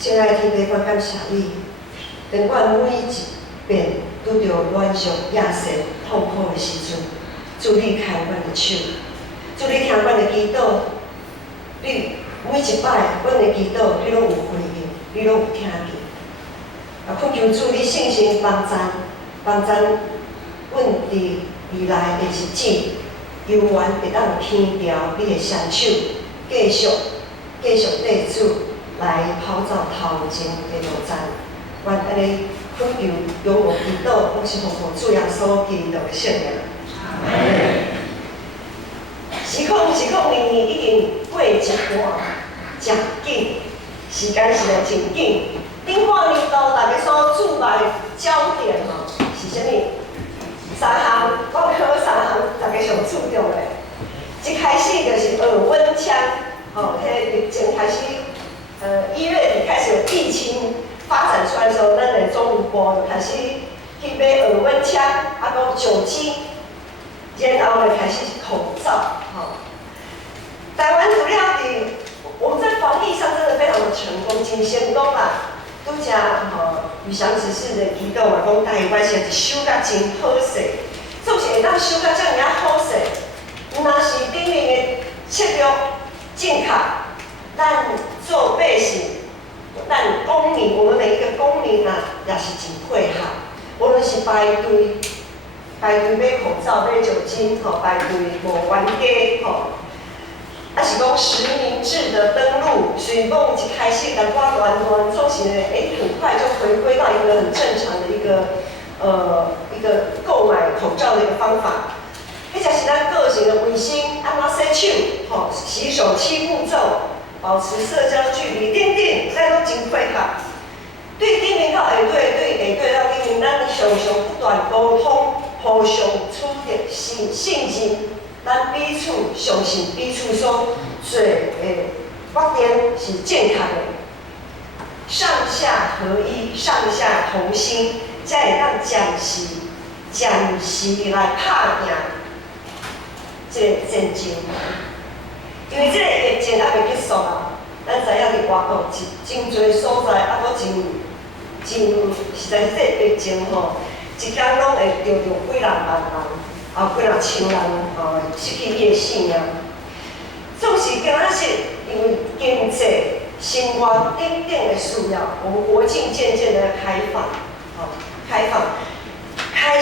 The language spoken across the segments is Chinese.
亲爱的天父，我感谢你，当阮每一遍拄着软弱、野性、痛苦的时阵，主你开阮的手，主你听阮的祈祷，你每一摆阮的祈祷，你拢有回应，你拢有听见。恳求主你信心帮助阮伫未来的日子，永远会当偏调你的双手，继续对主来跑走头前的路站。愿安尼恳求仰望祈祷，我是奉主耶稣基督的圣名。时空年已经过一半，真紧，时间实在真紧。顶半年度大家所注目的焦点是啥物？三项，我考3项，大家上注重的。一开始就是耳温枪，迄疫情开始，1月底开始有疫情发展出来的时候，咱的总务部就开始去买耳温枪，啊，讲酒精，然后呢开始是口罩，台湾主要我们在防疫上真的非常的成功，真成功啦。拄则宇翔执事的祈祷嘛，讲台湾现在收甲真好势，总是会当收甲遮尔好势。若是顶面的策略正确，咱做百姓，咱公民，我们每一个公民啊，也是真配合。无论是排队买口罩、买酒精，排队无冤家，啊是讲实名制的登录，所以讲一开始台湾乱总是很快就回归到一个很正常的一个购买口罩的一个方法。迄才是咱个人的卫生，安怎洗手，洗手7步骤，保持社交距离，等等，咱拢真配合。对顶面到下对到顶面，咱常不断沟通，互相处的信任。咱彼此相信彼此所做的决定是正确的，上下合一，上下同心，才会当暂时来拍赢这个战争。因为这个疫情还未结束啊，咱知影伫外国真侪所在，啊，搁真实在是这个疫情一天拢会着几人万人。几若千人失去伊的性命，总是今仔日因为经济、生活等等的需要，我们国境渐渐的开放，开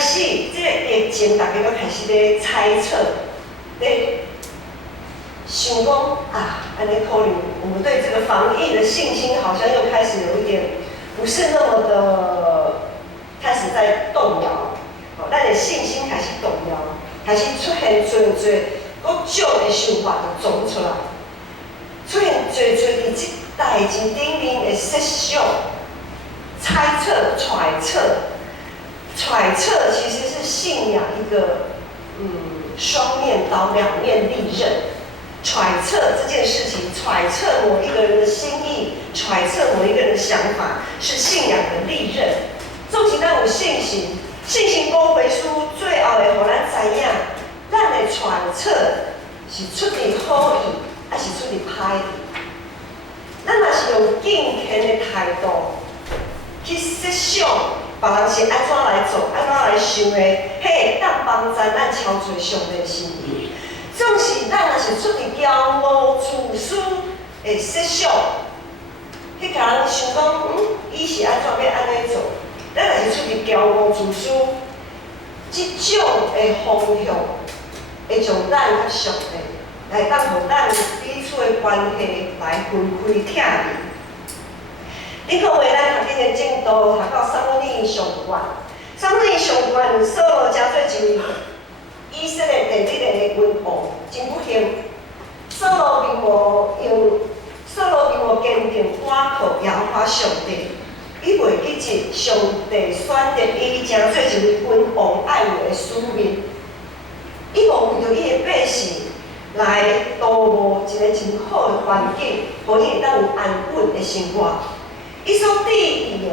始这个疫情，大家都开始咧猜测，咧想讲安尼可能我们对这个防疫的信心好像又开始有一点不是那么的开始在动摇。咱的信心开始动摇，开始出现侪各种的想法就走出来，出现侪伫即代志顶面的设想、猜测、揣测其实是信仰一个双面刀、两面利刃。揣测这件事情，揣测某一个人的心意，揣测某一个人的想法，是信仰的利刃。总是咱有信心。信心讲回书最后会互咱知影，咱的揣测是出于好意，还是出于歹意。咱若是用敬虔的态度去设想，别人是安怎来做、安怎来想的，迄当帮助咱超出上帝的心意。总是咱若是出于骄傲自私的设想，迄个人想讲，伊是安怎要安尼做？咱若是出于骄傲自私，即种的方向会将咱甲上帝来当互咱彼此的关系来分开拆离。你看话咱头前的正道读到撒母耳上悬，撒母耳上悬，扫罗真做一位以色列第一个君王，真不幸。扫罗并无坚定倚靠耶和华上帝。伊袂记得上帝选择伊，成做一位君王爱护的使命。伊无为着伊的百姓来度过一个真好的环境，互伊会当有安稳的生活。伊所伫意的，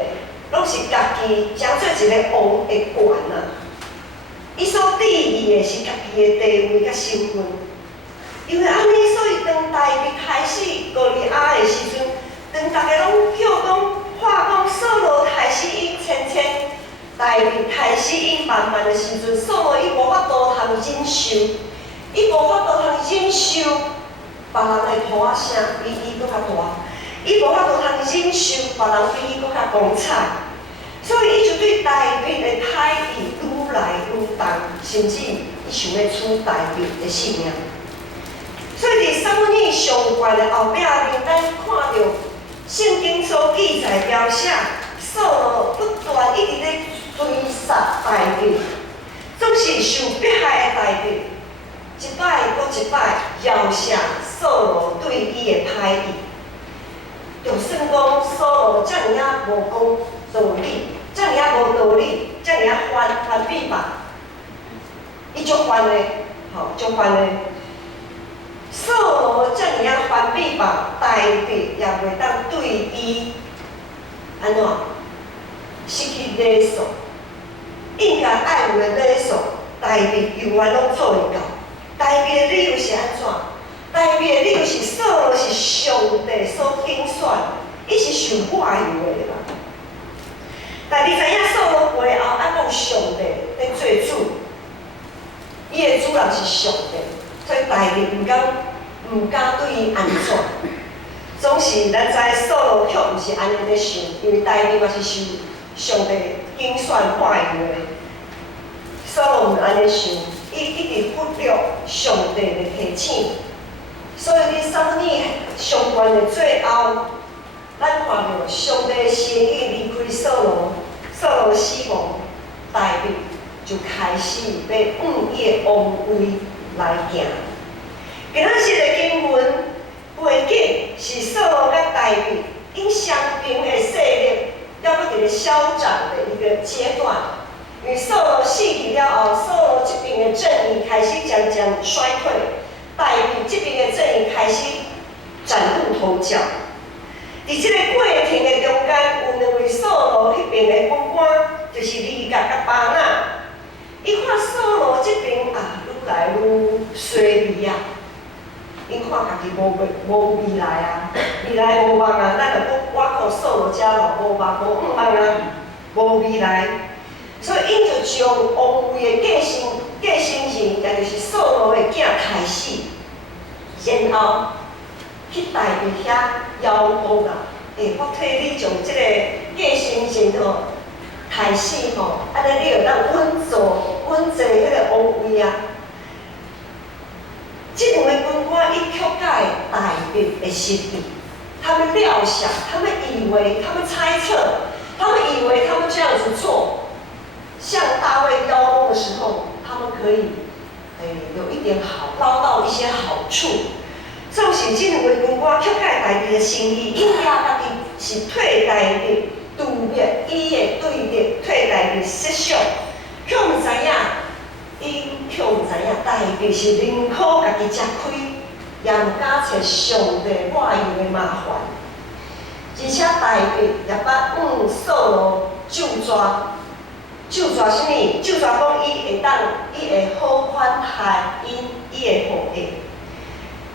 拢是家己成做一个王的权啊。伊所伫意的是家己的地位甲身份。因为安尼，所以当大卫开始过利亚的时阵，当大家拢叫讲。大卫开始因慢慢的时阵，扫罗伊无法度通忍受，伊无法度通忍受别人的拖仔声比伊搁较大，伊无法度通忍受别人比伊搁较光彩，所以伊就对大卫的歹意愈来愈重，甚至伊想要取大卫的性命。所以伫撒母耳上悬的后壁面，咱看到圣经所记载描写，扫罗不断一直咧追杀大卫，总是受迫害的大卫，一摆搁一摆摇下扫罗对伊的歹意。就算讲扫罗遮尔啊无讲道理，遮尔啊无道理，遮尔啊反比吧，伊足烦的，足烦的。扫罗遮尔啊反比吧，大卫也袂当对伊安怎失去礼数，应该爱有的礼数，大卫永远拢做会到。大卫的理由是安怎？大卫的理由是扫罗是上帝所拣选，伊是受我用的啦。但你知影扫罗背后爱讲上帝在做主，伊的主人是上帝，所以大卫毋敢对伊安怎。总是咱知扫罗却毋是安尼咧想，因为大卫嘛是受上帝拣选我用的。扫罗毋安尼想，伊一直忽略上帝的提醒。所以伫撒母耳上悬的最后，咱看到上帝的心意离开扫罗，扫罗死亡，大卫就开始要往伊的王位来行。今仔日的经文背景是扫罗甲大卫因双边的势力要搁一个消长的一个阶段。因为扫罗死去了后，扫罗这边的阵营开始渐渐衰退。大卫这边的阵营开始崭露头角，伫这个过程的中间，有两位扫罗迄边的军官，就是利甲甲巴拿。伊看扫罗这边愈来愈衰微啊，伊看家己无未来啊，未来无望啊，咱着搁挖靠扫罗遮咯，无望无望啊，无未来。所以因就将王位的继承人，也就是扫罗的囝杀死，然后去大卫遐邀功啊，我替你将这个继承人杀死安尼你就当稳坐迄个王位啊。这两位军官一曲解大卫的心意，他们料想，他们以为，他们猜测，他们以为他们这样子做。向大卫邀功的时候，他们可以，有一点捞到一些好处。纵使这两位军官曲解大卫的心意，因也家己是替大卫杜灭伊的对立，替大卫设想，却毋知影，因却毋知影大卫是宁可家己吃亏，也毋敢找上帝外用的麻烦。而且大卫也捌往扫罗救抓。就抓什么？就抓讲伊会好款待伊的后裔。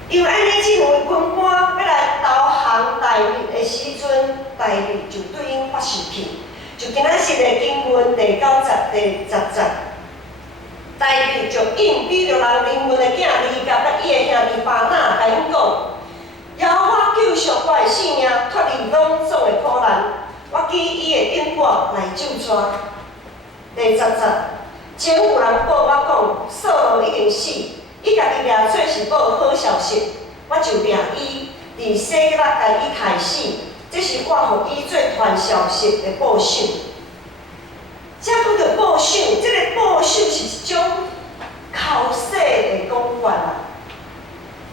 因为安尼，这两位军官要来投降大卫的时阵，大卫就对因发脾气。就今仔日的经文第9节、第10节，大卫就硬逼着人邻门的囝利甲甲伊的兄弟巴拿，甲因讲：邀我救赎我的性命，脱离拢总的苦难。我记伊的应许来救抓。第10节，前有人报我讲，扫罗已经死，伊家己掠做是报好消息，我就掠伊伫西拉甲伊杀死，这是我予伊做传消息的报赏。这佫着报赏，这个报赏是一种考试的讲法啦。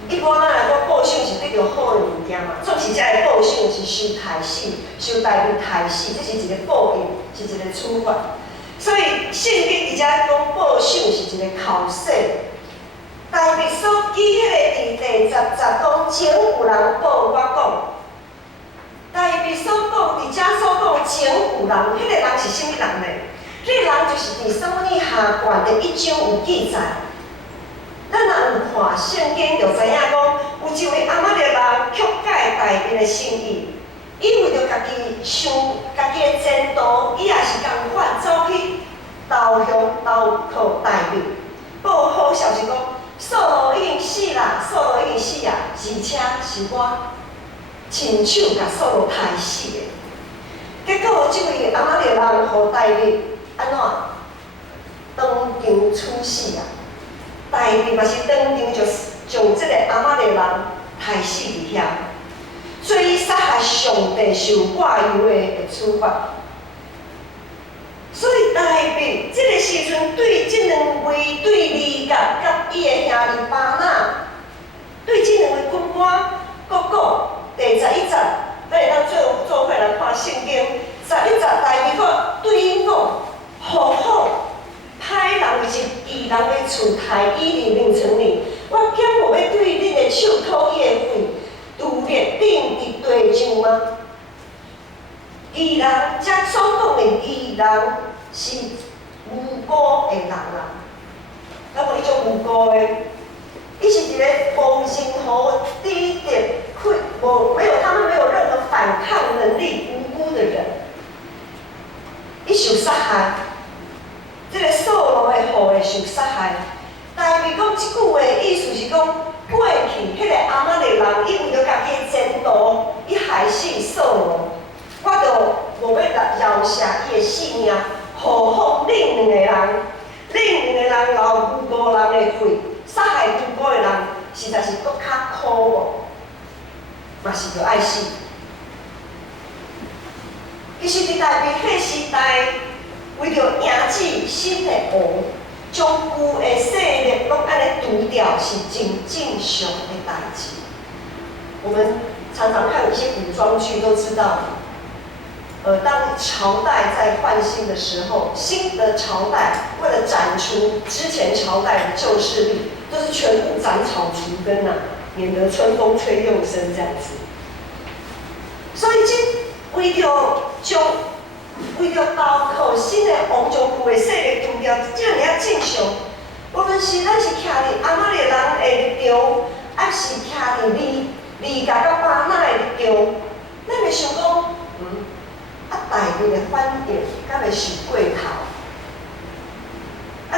一般咱来讲，报赏是得到好的物件嘛，总是这个报赏是受杀死，受大卫杀死，这是一个报应，是一个处罚。所以圣经伫遮讲报赏是一个考试。大卫所记迄个第10节讲，前有人报我讲，大卫所讲伫遮所讲前有人，迄个人是啥物人呢？迄个人就是伫撒母耳下卷的1章有记载。咱若有看圣经，就知影讲，有一位阿玛力人曲解大卫的心意，伊为着家己想家己的前途，伊也是共款走去投降投靠大明。报好消息讲，扫罗已经死啦，扫罗已经死啊，而且是我亲手甲扫罗杀死的。结果即位阿玛力人互大卫安怎当场处死啊？大卫嘛是当场就将即个阿玛力人杀死伫遐。所以杀害上帝受挂油的处罚。所以大卫这个时阵对这两位对利甲甲伊的兄弟巴拿，对这两位军官各讲第11节，咱会当做伙来看圣经。11节大卫讲对因讲，好好歹人为一义人的厝台伊伫名城里，我竟无要对恁的手讨伊的血。独列定伫地上吗？义人，则所讲的义人是无辜的人啦。那么伊种无辜的，伊是一个无任何低点、没有他们没有任何反抗能力、无辜的人，伊受杀害。这个扫罗的后裔受杀害。大卫讲即句话，意思是讲。过去，迄个阿玛力人，伊为着家己的前途，伊害死扫罗。我着无要饶赦伊的性命，何况另两个人，另两个人流无辜人的血，杀害无辜的人，实在是搁较可恶，嘛是着爱死。其实伫大卫迄时代，为着赢取新的王。将旧的势力拢安尼除掉，是真正常的代志。我们常常看一些古装剧，都知道，当朝代在换新的时候，新的朝代为了斩除之前朝代的旧势力，都是全部斩草除根啊，免得春风吹又生这样子。所以为着投靠新的王将旧的势力除掉，这样尔正常。无论是咱是徛伫阿玛力人的立场，还是徛伫利甲甲巴拿的立场，咱会想讲，大卫的反应敢会是过头？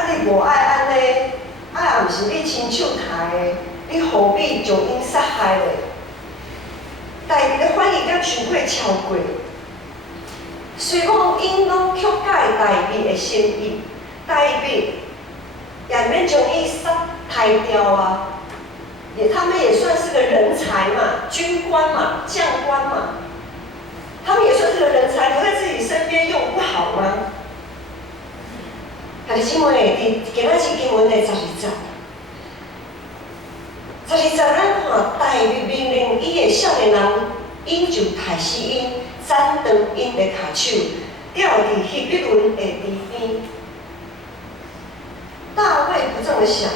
你无爱安尼，也毋是你亲手杀的，你何必将因杀害咧？大卫的反应敢伤过超过？虽讲因拢曲解大卫的心意，大卫也免将伊杀掉啊。他们也算是个人才嘛，军官嘛，将官嘛，他们也算是个人才，留在自己身边用不好吗？弟兄姊妹，今仔日经文的12节，12节咱看大卫命令伊的少年人，因就杀死因。斩断因的脚手，吊伫希伯伦的地边。大卫不这么想，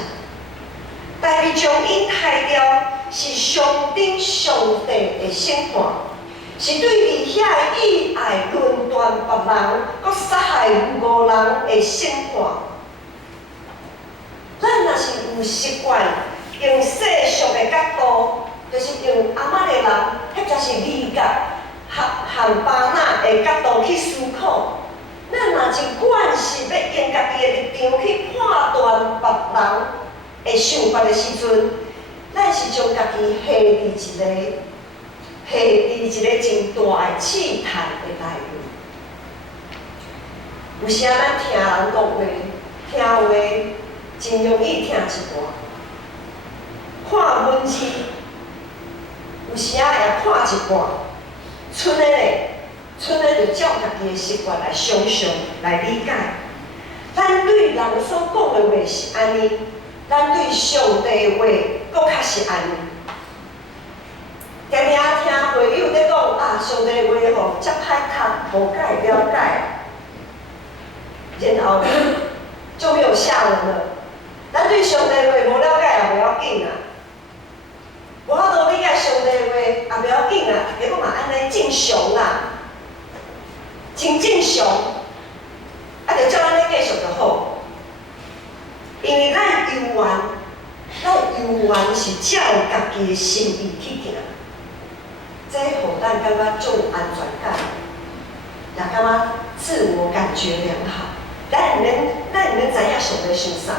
大卫将因杀掉，是上顶上帝的审判，是对伫遐的意爱论断别人，佮杀害无辜人的审判。咱若是有习惯用世俗的角度，就是用阿玛力人，或者是利甲。含巴拿的角度去思考，咱若真惯是要用家己的立场去判断别人的想法的时阵，咱是将家己下伫一个真大的试探的内面。有时啊，咱听人讲话，听话真容易听一寡，看文字有时啊也看一寡。剩的就照家己的习惯来想象、来理解。咱对人所讲的话是安尼，咱对上帝的话搁较是安尼。常常听会友在讲啊，上帝的话吼，遮歹读，无解了解，然后就没有下文了。咱对上帝的话无了解也不要紧啊。无法度理解上帝的话，也不要紧啊，大家讲嘛安尼正常啦，真正常，就照安尼继续就好。因为咱游玩是照家己的心意去行。这互咱感觉足有安全感，也感觉自我感觉良好。咱毋免知影上要想啥，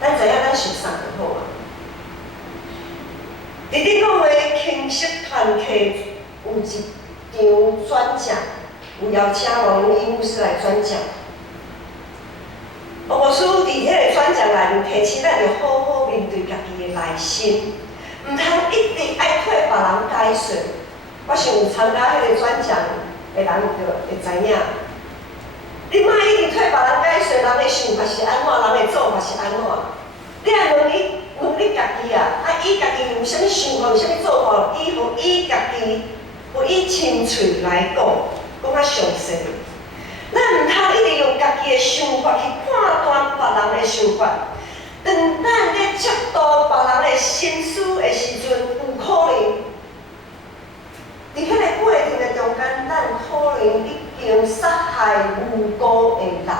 咱知影咱想啥就好啊。伫你讲的轻食团体有一场转讲，有邀请王荣义牧师来转讲。王牧师伫迄个转讲内面提醒咱，要好好面对家己的内心，毋通一直爱替别人解说。我想有参加迄个转讲的人就会知影，你莫一直替别人解说，人的想法是安怎，人的做法是安怎。你爱问你家己啊，伊家己有啥物想法，有啥物做法，伊家己，伊亲嘴来讲较详细。咱毋通一直用家己的想法去判断别人的想法。当咱咧接触别人的心思的时阵，有可能伫迄个过程的中间，咱可能已经杀害无辜的人啊。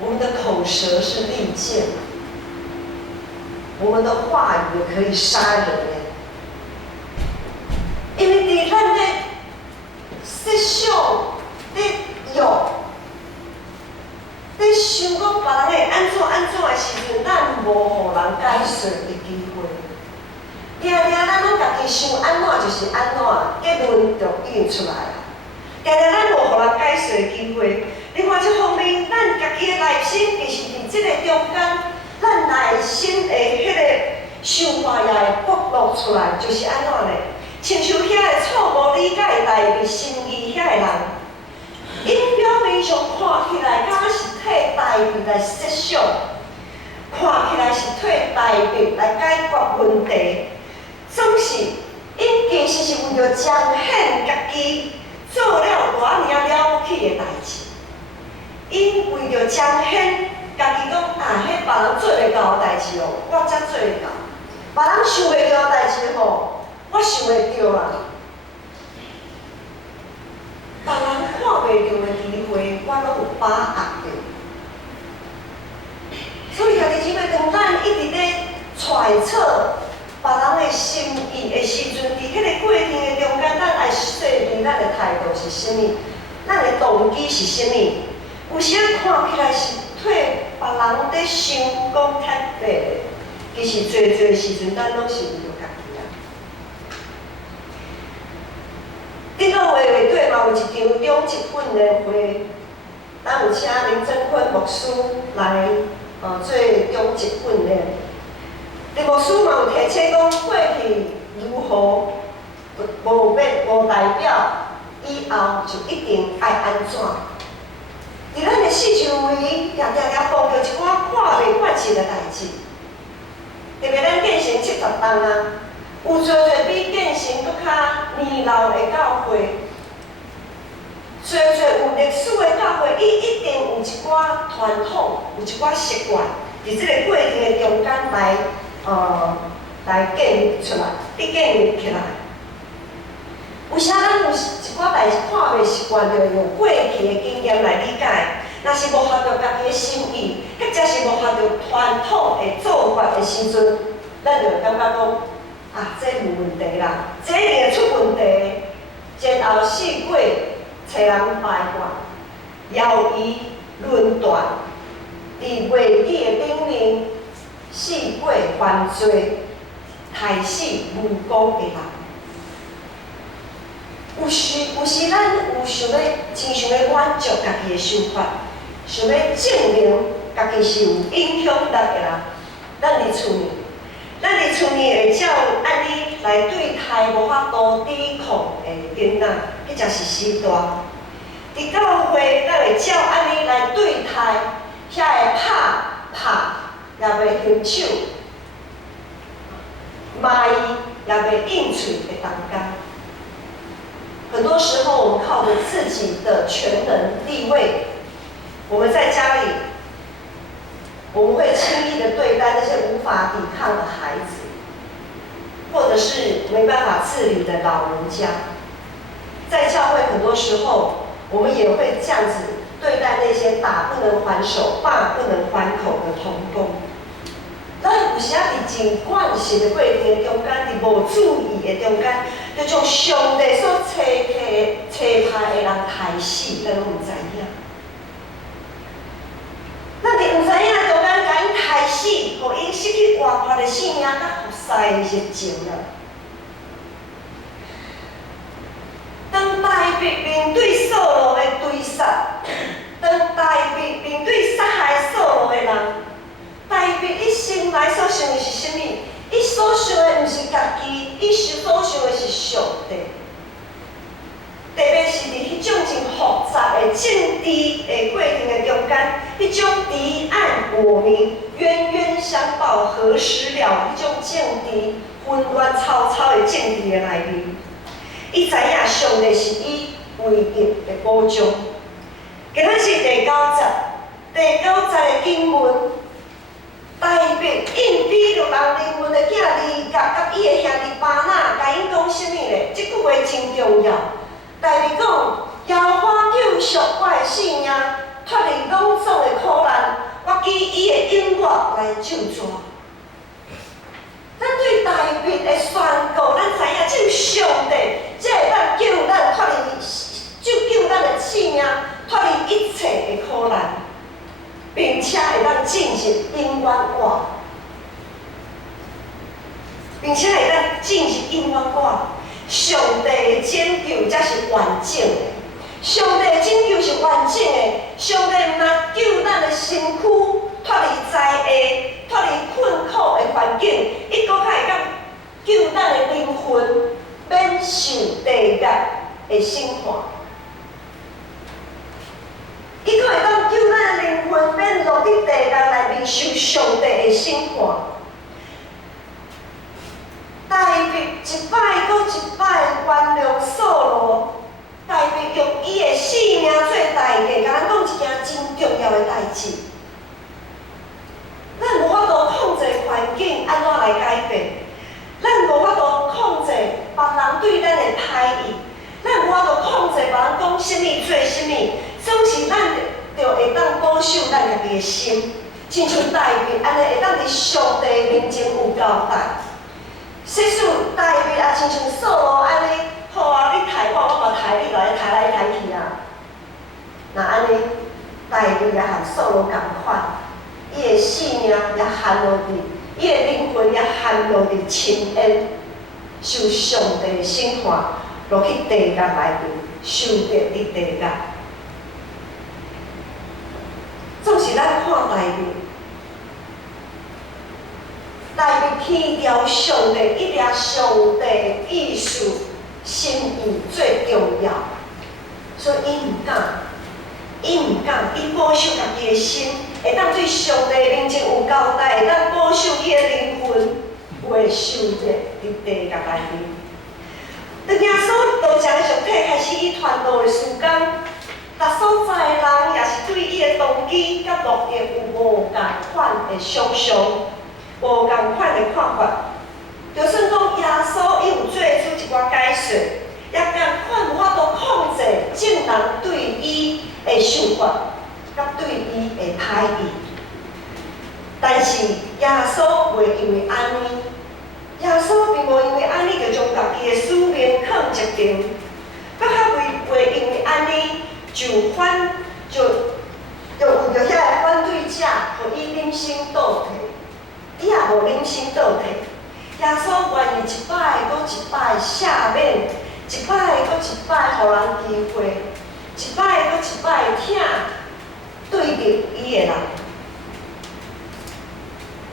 我们的口舌是利剑，我们的话语也可以杀人的。因为伫咱咧设想、咧用、咧想讲别人会安怎的时阵，咱无互人解说的机会。定咱拢家己想安怎就是安怎，结论就已经出来了。定咱无互人解说的机会。另外一方面，咱家己的内心其实伫即个中间，咱内心的迄个想法也会暴露出来，就是安怎呢？亲像遐个错无理解代志心意遐个人，因表面上看起来敢若是替代志来设想，看起来是替代志来解决问题，总是因其实是为着彰显家己做了偌尔了不起的代志。因为着彰显家己讲啊，迄别人做袂到的代志哦，我才做会到；别人想袂到的代志吼，我想会到啦。别人看袂到的机会，我拢有把握着。所以，兄弟姊妹，当咱一直咧揣测别人的心意的时阵，伫迄个过程的中间，咱爱说明咱的态度是啥物，咱的动机是啥物。有时仔看起来是替别人咧想讲较白，其实做时阵，咱拢是为着家己啊。顶个月底嘛有一场中级训练会，咱有请林正坤牧师来做中级训练。林牧师嘛有提醒讲，过去如何无代表以后就一定爱安怎。伫咱的四周围，也常常碰到一寡看袂惯势的代志。特别咱建成70栋啊，有做比建成搁较年老的教会，做有历史的教会，伊一定有一寡传统，有一寡习惯，伫即个过程的中间来建立出来，建立起来。有时咱有一寡代志看袂习惯，就用过去的经验来理解。若是无合着家己的心意，或者是无合着传统的做法的时阵，咱就感觉讲啊，这无问题啦，这一定会出问题。前后四鬼找人排怨，谣言论断，伫媒体的顶面，四鬼犯罪，害死无辜的人。有时咱有想要真想要挽救家己的想法，想要证明家己是有影响力的人，咱伫厝内会照安尼来对待无法度抵抗的囡仔，迄才是时代。伫教会，咱会照安尼来对待遐会拍也袂凶手，骂伊也袂硬嘴的同工。很多时候，我们靠着自己的权能地位，我们在家里，我们会轻易的对待那些无法抵抗的孩子，或者是没办法自理的老人家。在教会，很多时候，我们也会这样子对待那些打不能还手、骂不能还口的同工。咱有时啊伫真惯性的过程的中间，伫无注意的中间，就将上帝所差派的人害死，咱拢毋知影。咱伫毋知影中间，甲因害死，互因失去活泼的性命，甲服侍的热情啊。当大卫面对扫罗的追杀，当大卫面对杀害扫罗的人，大卫一生来所想的是啥物？伊所想的毋是家己，伊所想的是上帝。特别是伫迄种真复杂的政治的过程的中间，迄种敌暗我明、冤冤相报何时了？迄种政治纷乱嘈嘈的政治的内面，伊知影上帝是伊唯一的保障。今仔是第9节的经文，大卫硬逼着人灵魂的囝利甲甲伊的兄弟巴拿，甲因讲啥物咧？即句话真重要。大卫讲：耶和华救赎我的性命，脱离拢总的苦难，我记伊的恩乐来救助。咱对大卫的宣告，咱知影只有上帝，才会当救咱脱离，救咱的性命，脱离一切的苦难，并且会当进行恩怨我，上帝的拯救才是完整的，上帝的拯救是完整的。上帝毋但救咱的身躯脱离灾厄、脱离困苦的环境，伊阁较会当救咱的灵魂免受地狱的审判。伊阁会当救咱的灵魂免落伫地狱内面受上帝的审判。大卫一摆搁一摆原谅扫罗，大卫用伊的性命做代价，甲咱讲一件真重要的代志。咱无法度控制环境安怎来改变，咱无法度控制别人对咱的歹意，咱无法度控制别人讲啥物做啥物，总是咱着会当保守咱家己的心，亲像大卫安尼会当伫上帝面前有交代。即使大卫也亲像扫罗安尼，好啊，你杀我，我嘛杀你，来杀来杀去啊。那安尼，大卫也和扫罗共款，伊的性命也陷落伫，伊的灵魂也陷落伫深渊，受上帝的审判，落去地狱内面，受得伫地狱。总是咱看大卫。大卫天条上帝一粒上帝的意思、心意最重要，所以伊毋敢，伊保守家己的心，会当对上帝面前有交代，会当保守伊的灵魂，袂受热伫地狱内面。当耶稣道成上体开始伊传道的时间，逐所在的人也是对伊的动机甲目的有无共款的想象。无共款的看法，就算讲耶稣伊有做出一寡解说，也共款无法度控制众人对伊的想法，甲对伊的歹意。但是耶稣袂因为安尼，耶稣并无因为安尼就将家己的使命放一边，搁较袂因为安尼就为着遐个反对者，互伊忍心倒退。伊也无忍心倒退，耶稣愿意一摆搁一摆赦免，一摆搁一摆互人机会，一摆搁一摆疼对着伊的人。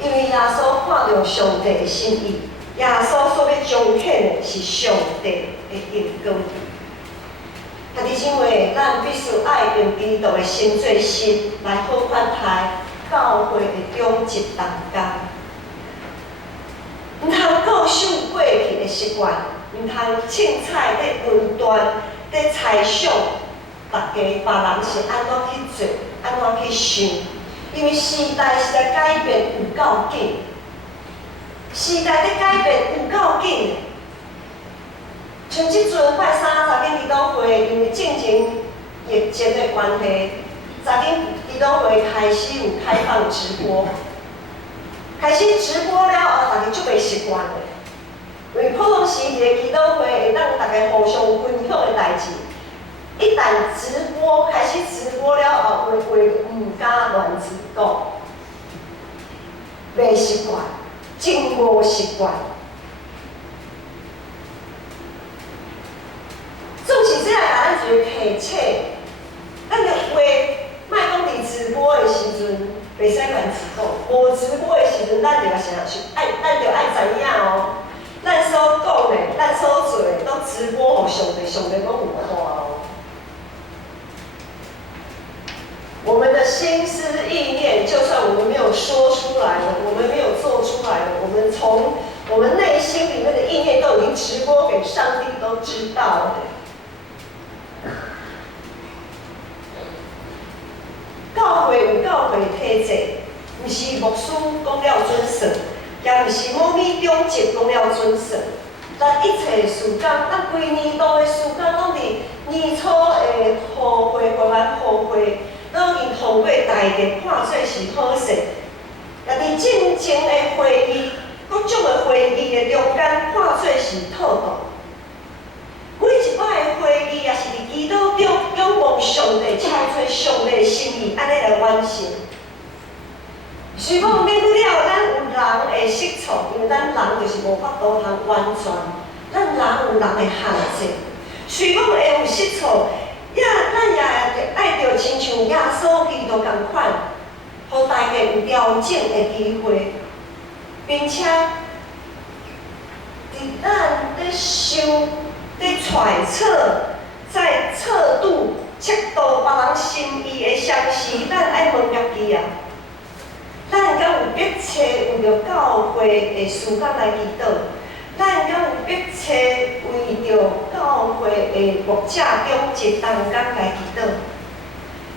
因为耶稣看到上帝的心意，耶稣所要彰显的是上帝的荣光。啊，弟兄妹，咱必须爱用基督的心做心，来好款待教会的中一同工。毋通固守过去的习惯，毋通凊彩咧论断、咧猜想，大家别人是安怎去做、安怎去想，因为时代是在改变有够紧，时代咧改变有够紧的。像即阵快查经基督会，因为正情疫情的关系，查经基督会开始有开放直播。开始直播了后，大家足袂习惯的，因为普通时一个祈祷会会当大家互相分享的代志，一旦直播开始直播了后，话唔敢乱直讲，袂习惯，真无习惯。总是这样，咱就提醒，咱的话，莫讲伫直播的时阵，袂使乱直讲。无直播的时阵，咱就要啥？咱就爱知影哦。咱所讲的，咱所做的，都直播互上帝，上帝拢有看哦。我们的心思意念，就算我们没有说出来了，我们没有做出来了，我们从我们内心里面的意念都已经直播给上帝，都知道了。教会有教会的体制，毋是牧师讲了准算，也毋是某米中级讲了准算。咱一切事工，咱规年度的事工，拢伫年初的互会、慢慢互会，拢因通过大家看做是好势。也伫正经的会议、各种的会议的中间，看做是讨论。每一摆的会议也是伫祈祷中仰望上帝，超出上帝的心意，安尼来完成。虽讲免不了咱有人的失错，因为咱人就是无法度通完全，咱人有人的限制。虽讲会有失错，咱也爱着亲像耶稣基督同款，互大家有调整的机会，并且伫咱咧想。在揣测，在测度、测度别人心意的相时，咱爱问家己啊，咱敢有迫切为着教会的事工来祈祷？咱敢有迫切为着教会的牧者中一同工来祈祷？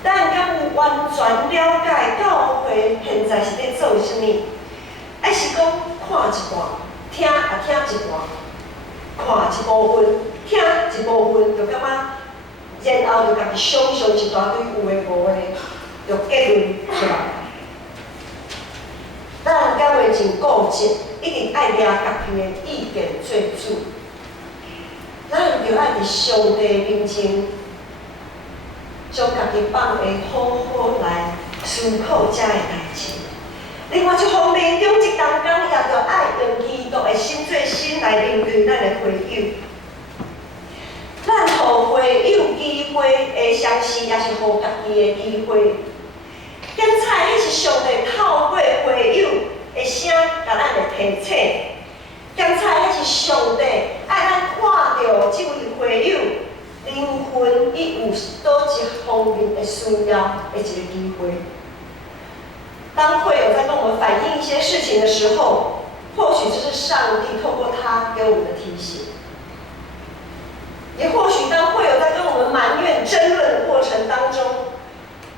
咱敢有完全了解教会现在是咧做啥物？还是讲看一段，听也听一段？看一部分，听一部分，就感觉，然后就家己想象一大堆有诶无诶，就结论出来。咱敢袂真固执，一定爱抓家己诶意见做主。咱就爱伫上帝面前，将家己放下，好好来思考遮个代志。另外一方面，中一当工也着爱用基督的心做心来面对咱的会友。咱互会友机会的相识，也是互家己的机会。检采迄是上帝透过会友的声，甲咱来提醒。检采迄是上帝爱咱看到即位会友灵魂伊有倒一方面的需要的一个机会。当会友在跟我们反映一些事情的时候，或许这是上帝透过他给我们的提醒，也或许当会友在跟我们埋怨、争论的过程当中，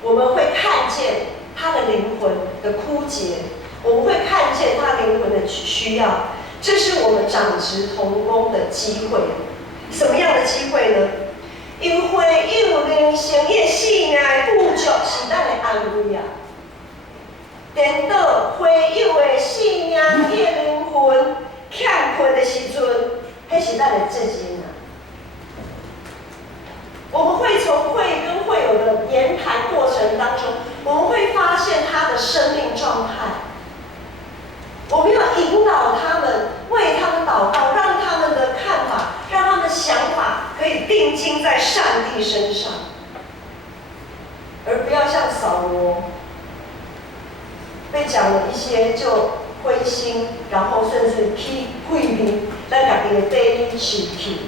我们会看见他的灵魂的枯竭，我们会看见他灵魂的需要，这是我们长职同工的机会。什么样的机会呢？因为会友灵性的性命的富足是咱的安慰啊。颠倒会友的性命，伊的灵魂欠缺的时阵，迄是咱的责任啊。我们会从会跟会友的言谈过程当中，我们会发现他的生命状态。我们要引导他们，为他们祷告，让他们的看法，让他们的想法可以定睛在上帝身上，而不要像扫罗。被讲了一些就灰心，然后甚至去毁灭咱家己的第一身体。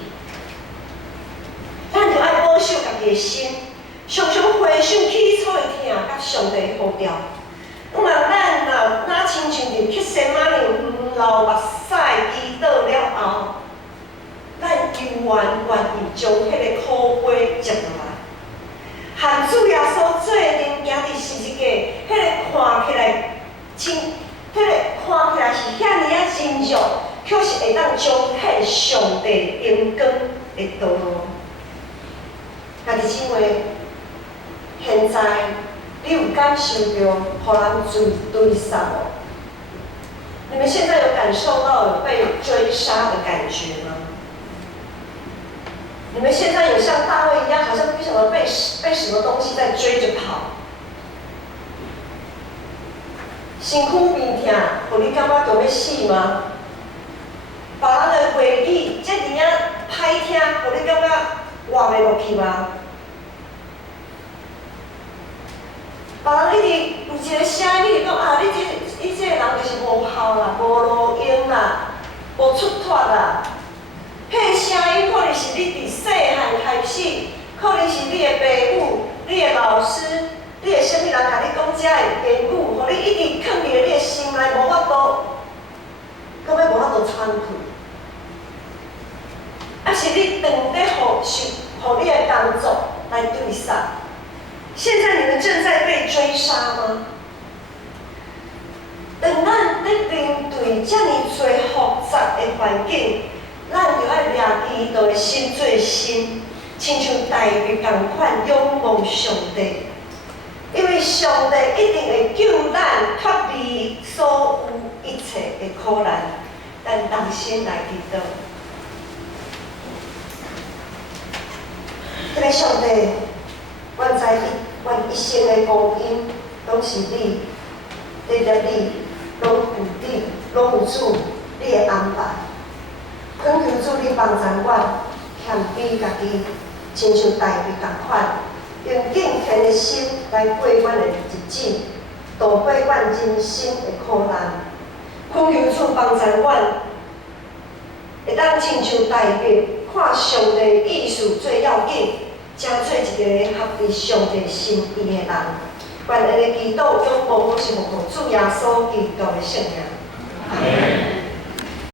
咱就爱保守家己的心，常常回想起初的疼，甲上帝的呼召。咱若亲像伫乞西玛尼园流目屎祈祷了后，咱永远愿意将迄个苦杯接落来。和主耶稣做阵行的是一个，迄个看起来迄个看起来是遐尼真弱，却是会当彰显上帝荣光的道路。家己姊妹，现在你有感受到互人追杀无？你们现在有感受到有被追杀的感觉吗？你们现在有像大卫一样，好像不晓得被什么东西在追着跑？身躯面痛，互你感觉就要死吗？别人的话语遮尔啊歹听，互你感觉活袂落去吗？别人一直有一个声音讲啊，你这个人就是无效啦，无路用啦，无出脱啦。迄个声音可能是你伫细汉开始，可能是你的父母、你的老师、你的啥物人甲你讲遮个言语，互你一直藏伫你的心内，无法度，根本无法度喘气。啊，是你当咧互你的工作来对杀。现在你们正在被追杀吗？当咱咧面对遮尔多复杂的环境，咱就要抓基督的心做心，亲像大卫同款仰望上帝，因为上帝一定会救咱脱离所有一切的苦难，咱重新来祈祷。这个上帝，阮知阮一生的光阴拢是你，得着你，拢有你，拢有主你的安排。恳求主你帮助阮，谦卑家己，亲像大卫同款，用敬虔的心来过阮的日子，度过阮人生的苦难。恳求主帮助阮，会当亲像大卫，看上帝的意思最要紧。成做一个合乎上帝心意的人，愿安尼祈祷，仰望我是奉主耶稣基督的圣名。